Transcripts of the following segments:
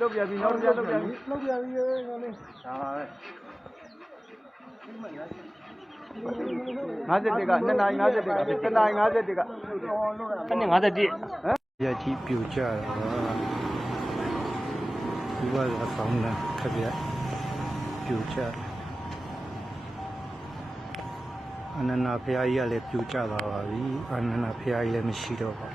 လုပ်ပြပြီနောက်ပြလုပ်ပြပြီလုပ်ပြပြီငါလေးဒါပါပဲ51က2နာရီ51က2နာရီ51ကအဲ့နဲ့51ဟမ်ရကြီးပြူကြတာဒီဘက်အဆောင်နဲ့ခက်ပြပြူကြအနန္နာဖရာကြီးကလည်းပြူကြလာပါပြီအနန္နာဖရာကြီးလည်းမရှိတော့ပါ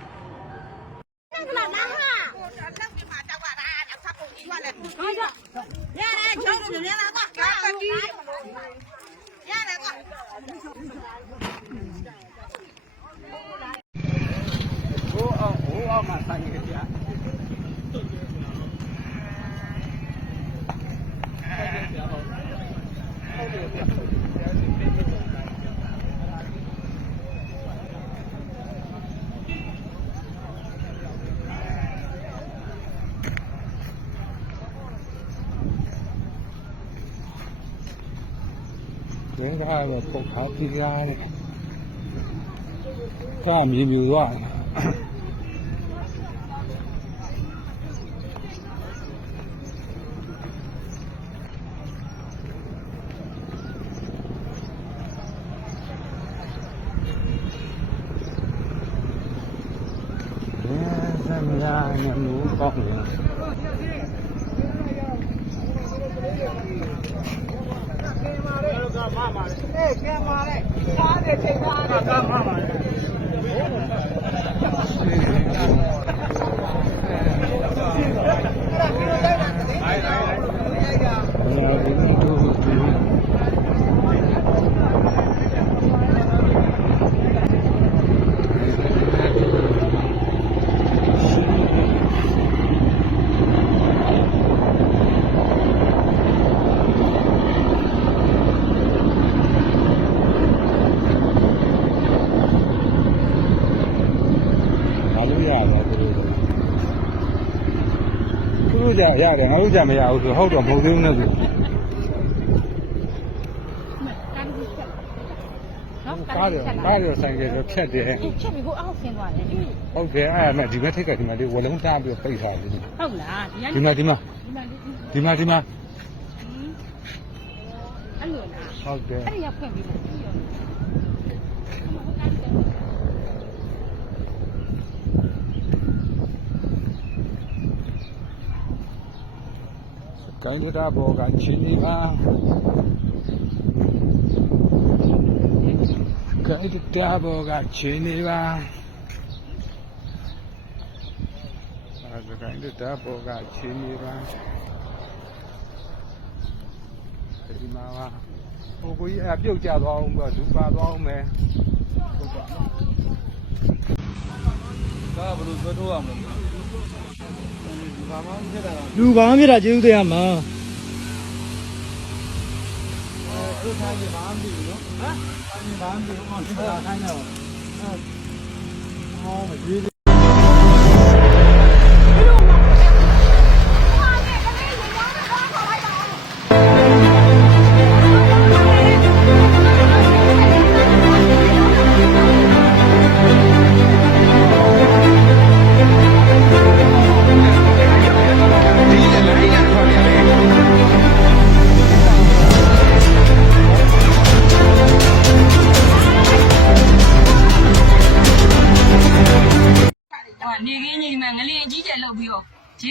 人家的狗卡皮拉的，这米米乱。咱们家那路高明。ရတယ်ငါတို့ကြမရဘူးဆိုဟုတ်တော့မဟုတ်သေးဘူးနဲ့ဆိုကားရဆိုင်ကဖြတ်တယ်ဖြတ်ပြီးဟိုအောက်ဆင်းသွားတယ်ဟုတ်တယ်အဲ့ဒါနဲ့ဒီဘက်ထိပ်ကဒီမှာလေးဝလုံးတားပြီးပိတ်ထားတယ်ဟုတ်လားဒီမှာအဲ့လိုလားဟုတ်တယ်အဲ့ရဖွင့်ပြီးကိုင်းတာဘောကချင်းနေပါကိုင်းတာဘောကချင်းနေပါကိုင်းတာဘောကချင်းနေပါဒီမှာပါဟိုကိုကြီးအပြုတ်ကျသွားအောင်တော့လူပါသွားအောင်မယ်ဟုတ်ပါဒါဘယ်လိုဆွဲထိုးရမလဲလူဘာမှဖြစ်တာကျေးဇူးတင်ရမှာသူ့သားကြီးဘာမှမဖြစ်ဘူးနော်ဟမ်ဘာမှမဖြစ်ဘူးမှဖြစ်တာခိုင်းတော့ဟောမကြည့်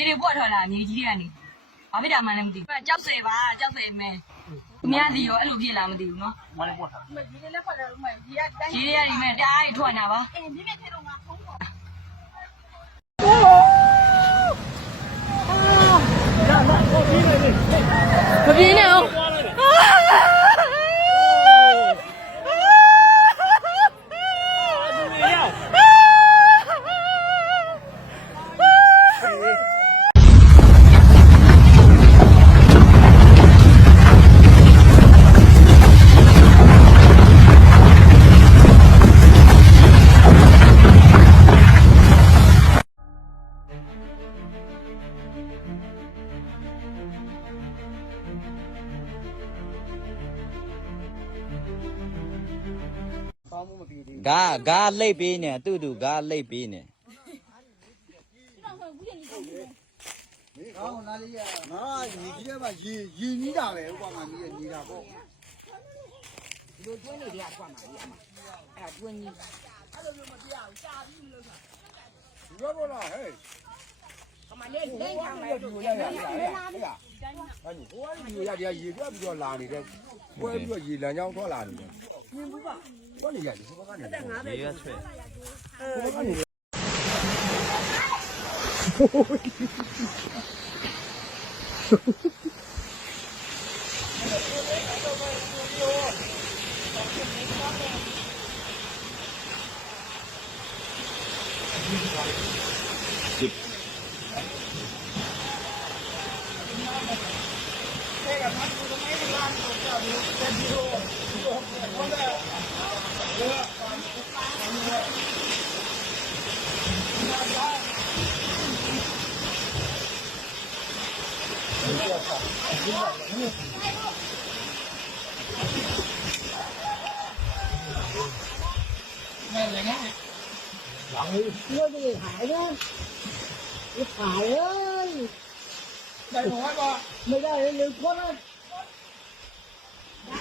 ရေတွေပွက်ထွက်လာမြေကြီးတွေကနေဘာဖြစ်တာမှလည်းမသိဘူးကြောက်ဆယ်ပါကြောက်ဆယ်မယ်သူများစီရောအဲ့လိုဖြစ်လာမသိဘူးနော်မလည်းပွက်ထားရေတွေလည်းဖွက်တယ်ဦးမရေတွေကဒီမဲ့တအားကြီးထွက်နေတာပါအေးမြင့်မြင့်ထဲတော့ငါဖုံးတော့မပြေနဲ့အောင် ဂါလိတ်ပေးနေတူဂါလိတ်ပေးနေ 好，哪里呀？啊，你这吧，你咋呗？我嘛你咋不？有专利的管嘛的嘛，哎，专利。要不啦？嘿，他妈连他买都哎呀，哎你，我有呀，这一个比较烂的，我比较一两张多烂的。我哩呀，你说我干的？ရေရွက်ဆွဲ 我干的。我这个海人，你海人，来弄完吧。没让人给拖了。让